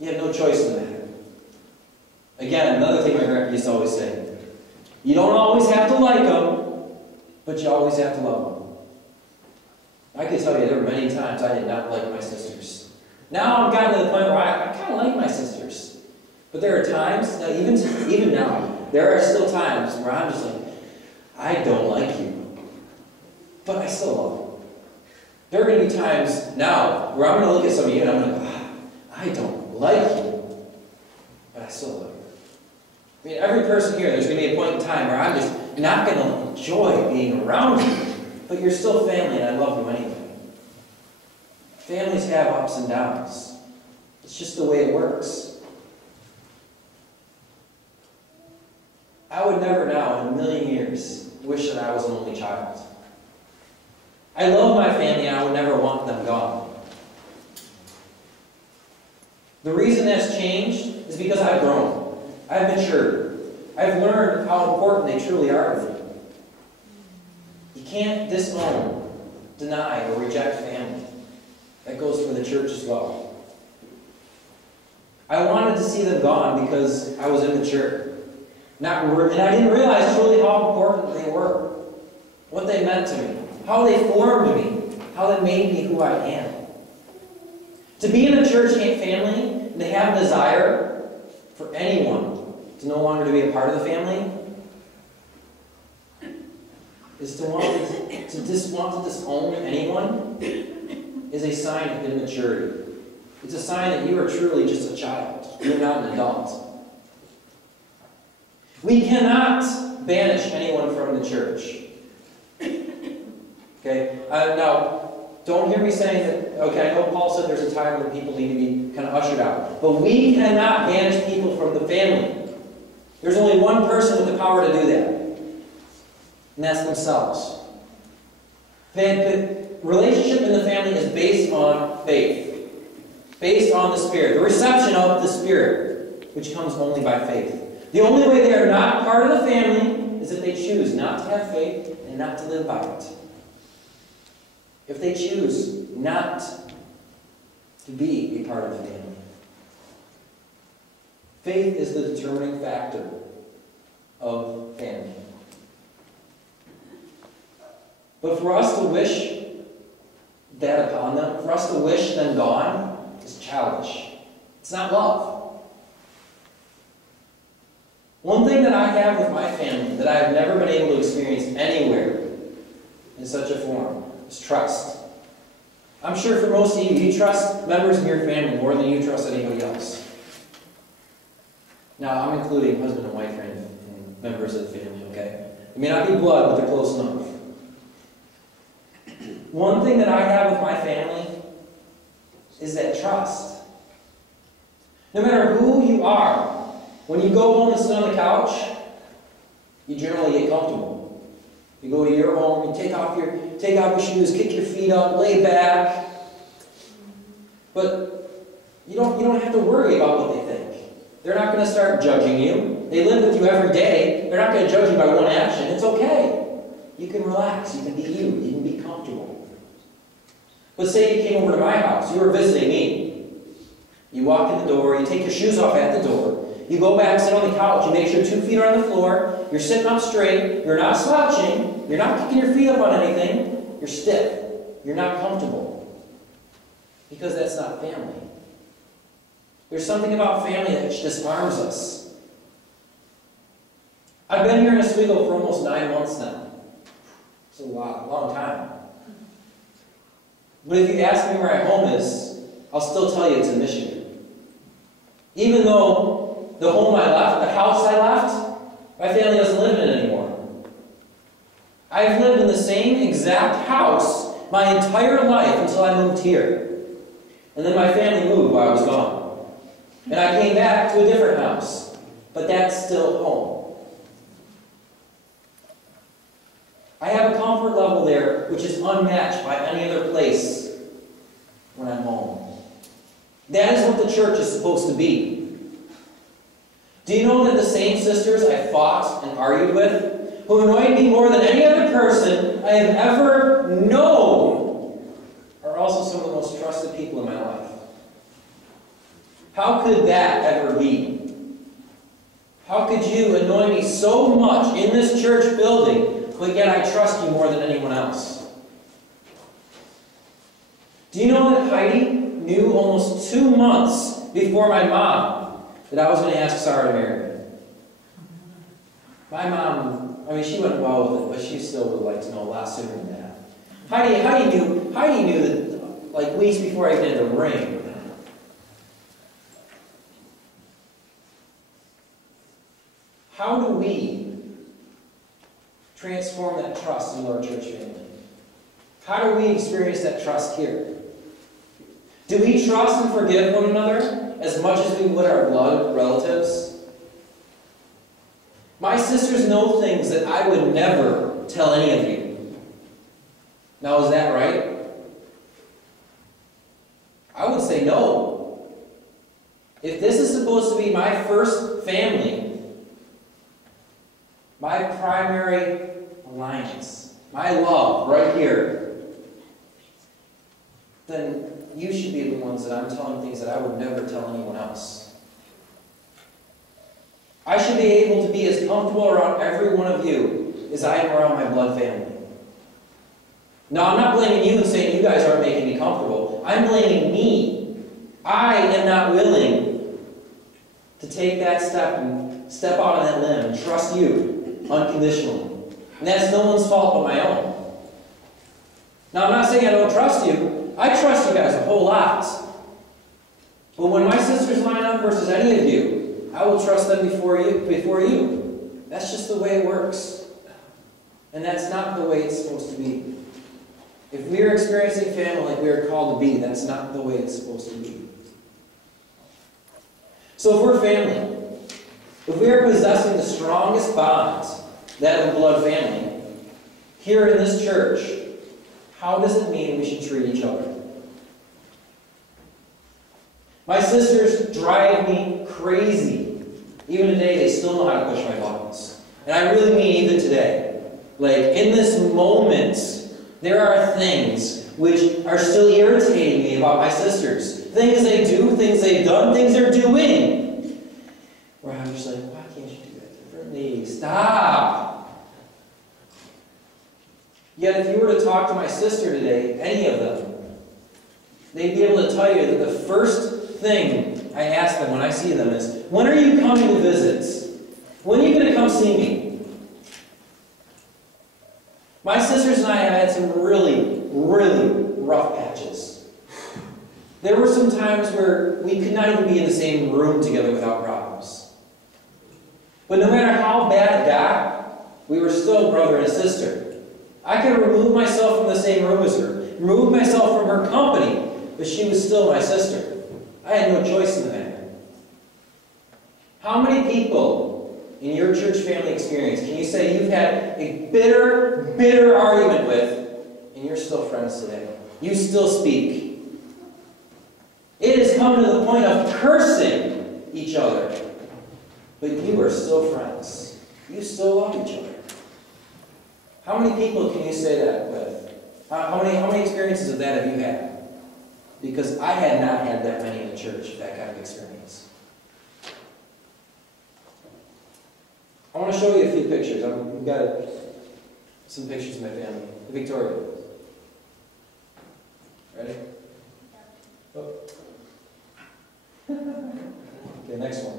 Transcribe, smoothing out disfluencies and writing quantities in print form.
You have no choice in the matter. Again, another thing my grandpa used to always say. You don't always have to like them, but you always have to love them. I can tell you there were many times I did not like my sisters. Now I've gotten to the point where I kind of like my sisters. But there are times, now even now, there are still times where I'm just like, I don't like you. But I still love you. There are going to be times now where I'm going to look at some of you and I'm going to go, I don't like you, but I still love you. I mean, every person here, there's going to be a point in time where I'm just not going to enjoy being around you, but you're still family and I love you anyway. Families have ups and downs. It's just the way it works. I would never now, in a million years, wish that I was an only child. I love my family and I would never want them gone. The reason that's changed is because I've grown. I've matured. I've learned how important they truly are to me. You can't disown, deny, or reject family. That goes for the church as well. I wanted to see them gone because I was immature. And I didn't realize truly how important they were. What they meant to me. How they formed me. How they made me who I am. To be in a church family and to have a desire for anyone to no longer to be a part of the family is to want to disown anyone is a sign of immaturity. It's a sign that you are truly just a child. You're not an adult. We cannot banish anyone from the church. Okay? Now, don't hear me saying that, okay, I know Paul said there's a time when people need to be kind of ushered out. But we cannot banish people from the family. There's only one person with the power to do that. And that's themselves. The relationship in the family is based on faith. Based on the Spirit. The reception of the Spirit, which comes only by faith. The only way they are not part of the family is if they choose not to have faith and not to live by it. If they choose not to be a part of the family. Faith is the determining factor of family. But for us to wish that upon them, for us to wish them gone, is childish. It's not love. One thing that I have with my family that I have never been able to experience anywhere in such a form is trust. I'm sure for most of you, you trust members of your family more than you trust anybody else. Now, I'm including husband and wife and members of the family, okay? They may not be blood, but they're close enough. One thing that I have with my family is that trust. No matter who you are, when you go home and sit on the couch, you generally get comfortable. You go to your home, you take off your shoes, kick your feet up, lay back. But you don't have to worry about what they think. They're not going to start judging you. They live with you every day. They're not going to judge you by one action. It's okay. You can relax. You can be you. You can be comfortable. But say you came over to my house. You were visiting me. You walk in the door. You take your shoes off at the door. You go back, sit on the couch. You make sure 2 feet are on the floor. You're sitting up straight. You're not slouching. You're not kicking your feet up on anything. You're stiff. You're not comfortable. Because that's not family. There's something about family that disarms us. I've been here in Oswego for almost 9 months now. It's a long time. But if you ask me where my home is, I'll still tell you it's in Michigan. Even though the home I left, the house I left, my family doesn't live in it anymore. I've lived in the same exact house my entire life until I moved here. And then my family moved while I was gone. And I came back to a different house. But that's still home. I have a comfort level there which is unmatched by any other place when I'm home. That is what the church is supposed to be. Do you know that the same sisters I fought and argued with, who annoyed me more than any other person I have ever known, are also some of the most trusted people in my life? How could that ever be? How could you annoy me so much in this church building, but yet I trust you more than anyone else? Do you know that Heidi knew almost 2 months before my mom that I was going to ask Sarah to marry me? My mom, she went well with it, but she still would like to know a lot sooner than that. Heidi knew that, like, weeks before I even had the ring. How do we transform that trust into our church family? How do we experience that trust here? Do we trust and forgive one another as much as we would our blood relatives? My sisters know things that I would never tell any of you. Now, is that right? I would say no. If this is supposed to be my first family, my primary alliance, my love right here, then you should be the ones that I'm telling things that I would never tell anyone else. I should be able to be as comfortable around every one of you as I am around my blood family. Now, I'm not blaming you and saying you guys aren't making me comfortable. I'm blaming me. I am not willing to take that step and step out on that limb and trust you unconditionally. And that's no one's fault but my own. Now, I'm not saying I don't trust you. I trust you guys a whole lot. But when my sisters line up versus any of you, I will trust them before you. That's just the way it works. And that's not the way it's supposed to be. If we are experiencing family like we are called to be, that's not the way it's supposed to be. So if we're family, if we are possessing the strongest bonds, that of blood family, here in this church, how does it mean we should treat each other? My sisters drive me crazy. Even today, they still know how to push my buttons. And I really mean even today. Like, in this moment, there are things which are still irritating me about my sisters. Things they do, things they've done, things they're doing. Where I'm just like, why can't you do that differently? Stop! Yet if you were to talk to my sister today, any of them, they'd be able to tell you that the first thing I ask them when I see them is, when are you coming to visit? When are you going to come see me? My sisters and I have had some really, really rough patches. There were some times where we could not even be in the same room together without problems. But no matter how bad it got, we were still brother and sister. I could remove myself from the same room as her, remove myself from her company, but she was still my sister. I had no choice in the matter. How many people in your church family experience can you say you've had a bitter, bitter argument with, and you're still friends today? You still speak. It has come to the point of cursing each other, but you are still friends. You still love each other. How many people can you say that with? How many experiences of that have you had? Because I had not had that many in the church, that kind of experience. I want to show you a few pictures. We've got some pictures of my family. Victoria. Ready? Oh. Okay, next one.